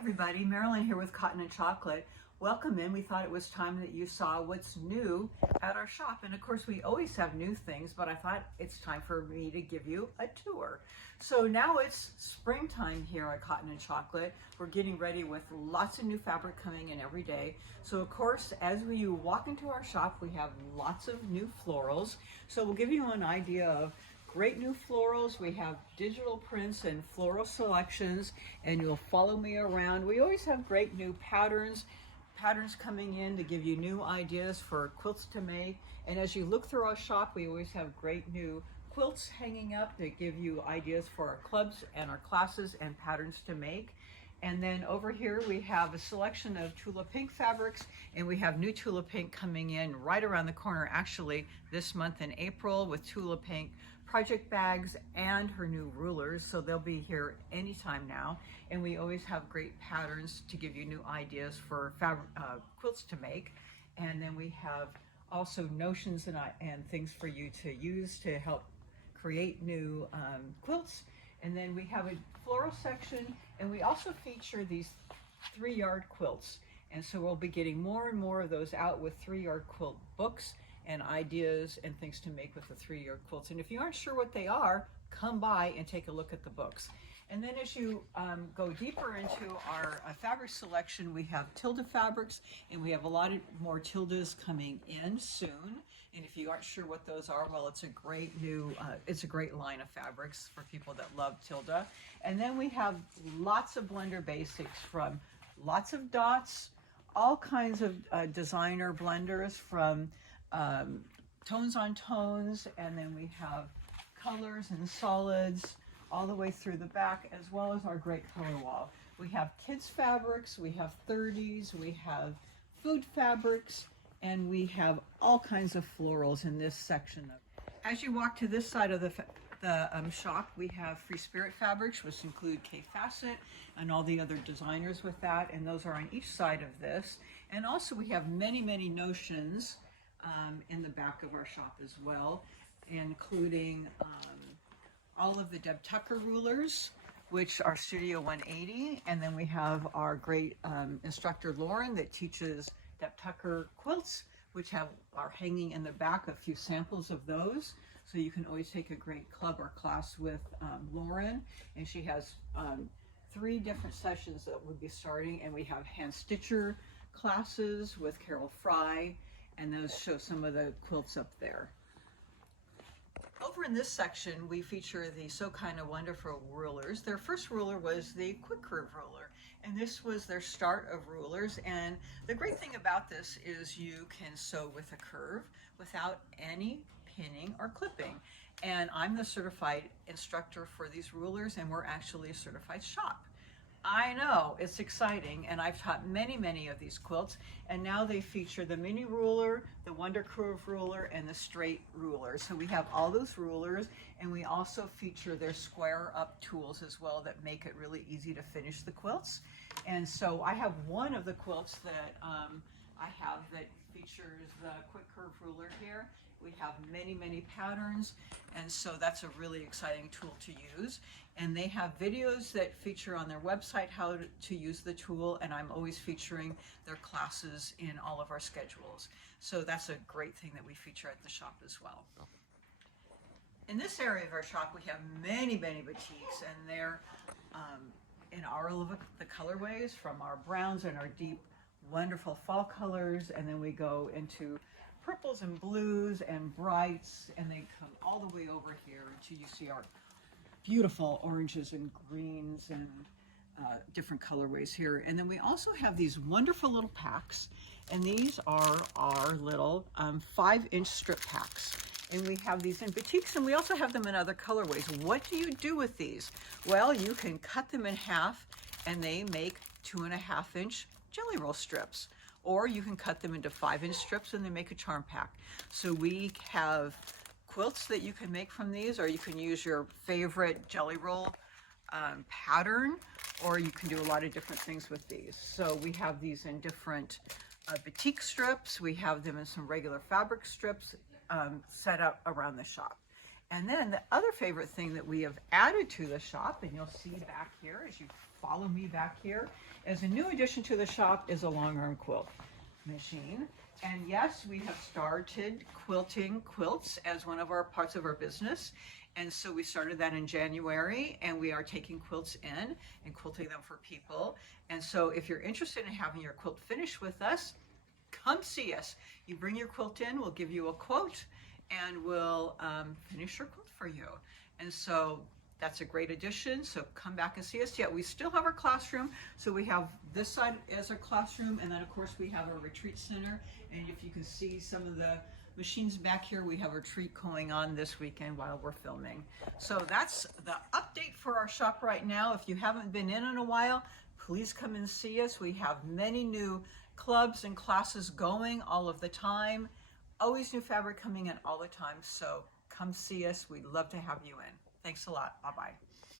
everybody, Marilyn here with Cotton and Chocolate. Welcome in. We thought it was time that you saw what's new at our shop. And of course, we always have new things, but I thought it's time for me to give you a tour. So now it's springtime here at Cotton and Chocolate. We're getting ready with lots of new fabric coming in every day. So of course, as you walk into our shop, we have lots of new florals. So we'll give you an idea of great new florals. We have digital prints and floral selections, and you'll follow me around. We always have great new patterns coming in to give you new ideas for quilts to make. And as you look through our shop, we always have great new quilts hanging up that give you ideas for our clubs and our classes and patterns to make. And then over here we have a selection of Tula Pink fabrics, and we have new Tula Pink coming in right around the corner, actually this month in April, with Tula Pink project bags and her new rulers. So they'll be here anytime now. And we always have great patterns to give you new ideas for quilts to make. And then we have also notions and things for you to use to help create new quilts. And then we have a floral section, and we also feature these 3-yard quilts. And so we'll be getting more and more of those out with 3-yard quilt books and ideas and things to make with the 3-yard quilts. And if you aren't sure what they are, come by and take a look at the books. And then as you go deeper into our fabric selection, we have Tilda fabrics, and we have a lot of more Tildas coming in soon. And if you aren't sure what those are, well, it's a great line of fabrics for people that love Tilda. And then we have lots of blender basics, from lots of dots, all kinds of designer blenders, from tones on tones, and then we have colors and solids all the way through the back, as well as our great color wall. We have kids fabrics, we have 30s, we have food fabrics, and we have all kinds of florals in this section. As you walk to this side of the shop, we have Free Spirit fabrics, which include Kay Facet and all the other designers with that, and those are on each side of this. And also we have many notions in the back of our shop as well, including all of the Deb Tucker rulers, which are Studio 180, and then we have our great instructor Lauren that teaches Deb Tucker quilts, which are hanging in the back, a few samples of those. So you can always take a great club or class with Lauren, and she has 3 different sessions that will be starting, and we have hand stitcher classes with Carol Fry, and those show some of the quilts up there. Over in this section, we feature the So Kind of Wonderful rulers. Their first ruler was the Quick Curve ruler, and this was their start of rulers. And the great thing about this is you can sew with a curve without any pinning or clipping. And I'm the certified instructor for these rulers, and we're actually a certified shop. I know, it's exciting, and I've taught many of these quilts, and now they feature the mini ruler, the Wonder Curve ruler, and the straight ruler. So we have all those rulers, and we also feature their square up tools as well that make it really easy to finish the quilts. And so I have one of the quilts that I have that features the Quick Curve ruler here. We have many patterns, and so that's a really exciting tool to use. And they have videos that feature on their website how to use the tool, and I'm always featuring their classes in all of our schedules. So that's a great thing that we feature at the shop as well. In this area of our shop, we have many boutiques, and they're in all of the colorways, from our browns and our deep, wonderful fall colors, and then we go into purples and blues and brights, and they come all the way over here until you see our beautiful oranges and greens and different colorways here. And then we also have these wonderful little packs, and these are our little 5-inch strip packs. And we have these in boutiques, and we also have them in other colorways. What do you do with these? Well, you can cut them in half, and they make 2.5-inch jelly roll strips. Or you can cut them into 5-inch strips, and they make a charm pack. So we have quilts that you can make from these, or you can use your favorite jelly roll pattern, or you can do a lot of different things with these. So we have these in different batik strips. We have them in some regular fabric strips set up around the shop. And then the other favorite thing that we have added to the shop, and you'll see back here as you follow me back here, as a new addition to the shop is a long arm quilt machine. And yes, we have started quilting quilts as one of our parts of our business. And so we started that in January, and we are taking quilts in and quilting them for people. And so if you're interested in having your quilt finished with us, come see us. You bring your quilt in, we'll give you a quote, and we'll finish your quilt for you. And so that's a great addition. So come back and see us. Yeah, we still have our classroom. So we have this side as our classroom, and then of course we have our retreat center. And if you can see some of the machines back here, we have a retreat going on this weekend while we're filming. So that's the update for our shop right now. If you haven't been in a while, please come and see us. We have many new clubs and classes going all of the time. Always new fabric coming in all the time. So come see us. We'd love to have you in. Thanks a lot. Bye-bye.